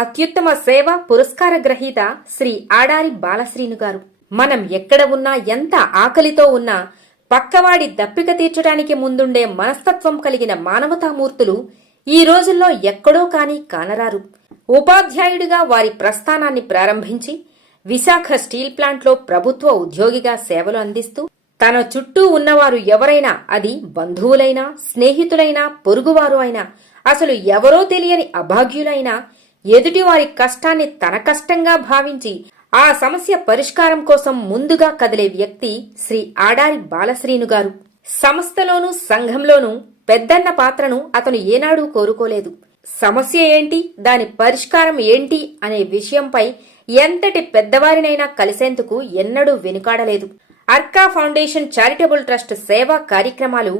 అత్యుత్తమ సేవ పురస్కార గ్రహీత శ్రీ ఆడారి బాలశ్రీను గారు. మనం ఎక్కడ ఉన్నా ఎంత ఆకలితో ఉన్నా పక్కవాడి దప్పిక తీర్చడానికి ముందుండే మనస్తత్వం కలిగిన మానవతామూర్తులు ఈ రోజుల్లో ఎక్కడో కాని కానరారు. ఉపాధ్యాయుడిగా వారి ప్రస్థానాన్ని ప్రారంభించి విశాఖ స్టీల్ ప్లాంట్లో ప్రభుత్వ ఉద్యోగిగా సేవలు అందిస్తూ తన చుట్టూ ఉన్నవారు ఎవరైనా అది బంధువులైనా స్నేహితులైనా పొరుగువారు అయినా అసలు ఎవరో తెలియని అభాగ్యులైనా ఎదుటివారి కష్టాన్ని తన కష్టంగా భావించి ఆ సమస్య పరిష్కారం కోసం ముందుగా కదిలే వ్యక్తి శ్రీ ఆడారి బాలశ్రీను గారు. సంస్థలోనూ సంఘంలోనూ పెద్దన్న పాత్రను అతను ఏనాడూ కోరుకోలేదు. సమస్య ఏంటి? దాని పరిష్కారం ఏంటి? అనే విషయంపై ఎంతటి పెద్దవారినైనా కలిసేందుకు ఎన్నడూ వెనుకాడలేదు. అర్కా ఫౌండేషన్ చారిటబుల్ ట్రస్ట్ సేవా కార్యక్రమాలు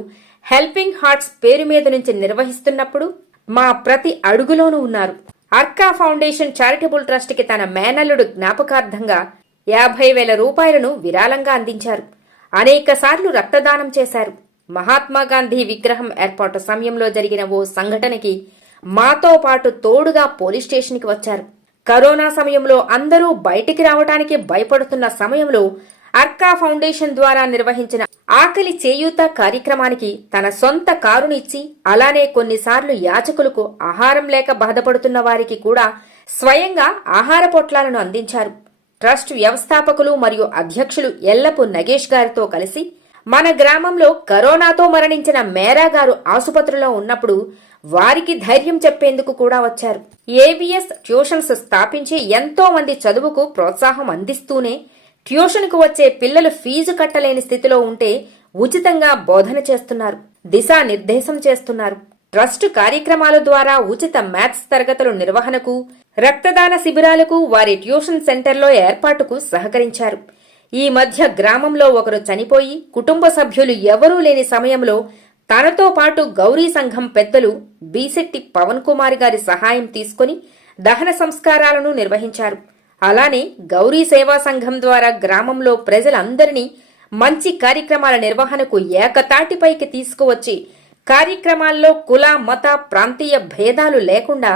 హెల్పింగ్ హార్ట్స్ పేరు మీద నుంచి నిర్వహిస్తున్నప్పుడు మా ప్రతి అడుగులోనూ ఉన్నారు. అర్కా ఫౌండేషన్ చారిటబుల్ ట్రస్ట్కి తన మేనల్లుడు జ్ఞాపకార్థంగా యాభై వేల రూపాయలను విరాళంగా అందించారు. అనేకసార్లు రక్తదానం చేశారు. మహాత్మా గాంధీ విగ్రహం ఏర్పాటు సమయంలో జరిగిన ఓ సంఘటనకి మాతో పాటు తోడుగా పోలీస్ స్టేషన్కి వచ్చారు. కరోనా సమయంలో అందరూ బయటికి రావడానికి భయపడుతున్న సమయంలో అర్కా ఫౌండేషన్ ద్వారా నిర్వహించిన ఆకలి చేయూత కార్యక్రమానికి తన సొంత కారునిచ్చి అలానే కొన్నిసార్లు యాచకులకు ఆహారం లేక బాధపడుతున్న వారికి కూడా స్వయంగా ఆహార పొట్లాలను అందించారు. ట్రస్ట్ వ్యవస్థాపకులు మరియు అధ్యక్షులు ఎల్లపు నగేష్ గారితో కలిసి మన గ్రామంలో కరోనాతో మరణించిన మేరా గారు ఆసుపత్రిలో ఉన్నప్పుడు వారికి ధైర్యం చెప్పేందుకు కూడా వచ్చారు. ఏబిఎస్ ట్యూషన్స్ స్థాపించి ఎంతో మంది చదువుకు ప్రోత్సాహం అందిస్తూనే ట్యూషన్కు వచ్చే పిల్లలు ఫీజు కట్టలేని స్థితిలో ఉంటే ఉచితంగా బోధన చేస్తున్నారు. దిశానిర్దేశం చేస్తున్నారు. ట్రస్ట్ కార్యక్రమాల ద్వారా ఉచిత మ్యాథ్స్ తరగతుల నిర్వహణకు రక్తదాన శిబిరాలకు వారి ట్యూషన్ సెంటర్లో ఏర్పాటుకు సహకరించారు. ఈ మధ్య గ్రామంలో ఒకరు చనిపోయి కుటుంబ సభ్యులు ఎవరూ లేని సమయంలో తనతో పాటు గౌరీ సంఘం పెద్దలు బీసెట్టి పవన్ కుమార్ గారి సహాయం తీసుకుని దహన సంస్కారాలను నిర్వహించారు. అలానే గౌరీ సేవా సంఘం ద్వారా గ్రామంలో ప్రజలందరినీ మంచి కార్యక్రమాల నిర్వహణకు ఏకతాటిపైకి తీసుకువచ్చి కార్యక్రమాల్లో కుల మత ప్రాంతీయ భేదాలు లేకుండా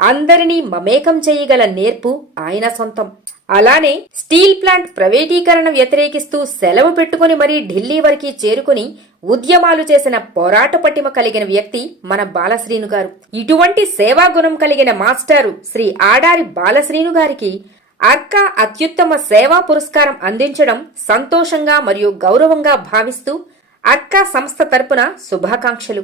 అందరినీ మమేకం చేయగల నేర్పు ఆయన సొంతం. అలానే స్టీల్ ప్లాంట్ ప్రైవేటీకరణ వ్యతిరేకిస్తూ సెలవు పెట్టుకుని మరీ ఢిల్లీ వరకు చేరుకుని ఉద్యమాలు చేసిన పోరాట పటిమ కలిగిన వ్యక్తి మన బాలశ్రీను గారు. ఇటువంటి సేవా గుణం కలిగిన మాస్టారు శ్రీ ఆడారి బాలశ్రీను గారికి అర్కా అత్యుత్తమ సేవా పురస్కారం అందించడం సంతోషంగా మరియు గౌరవంగా భావిస్తూ అర్కా సంస్థ తరపున శుభాకాంక్షలు.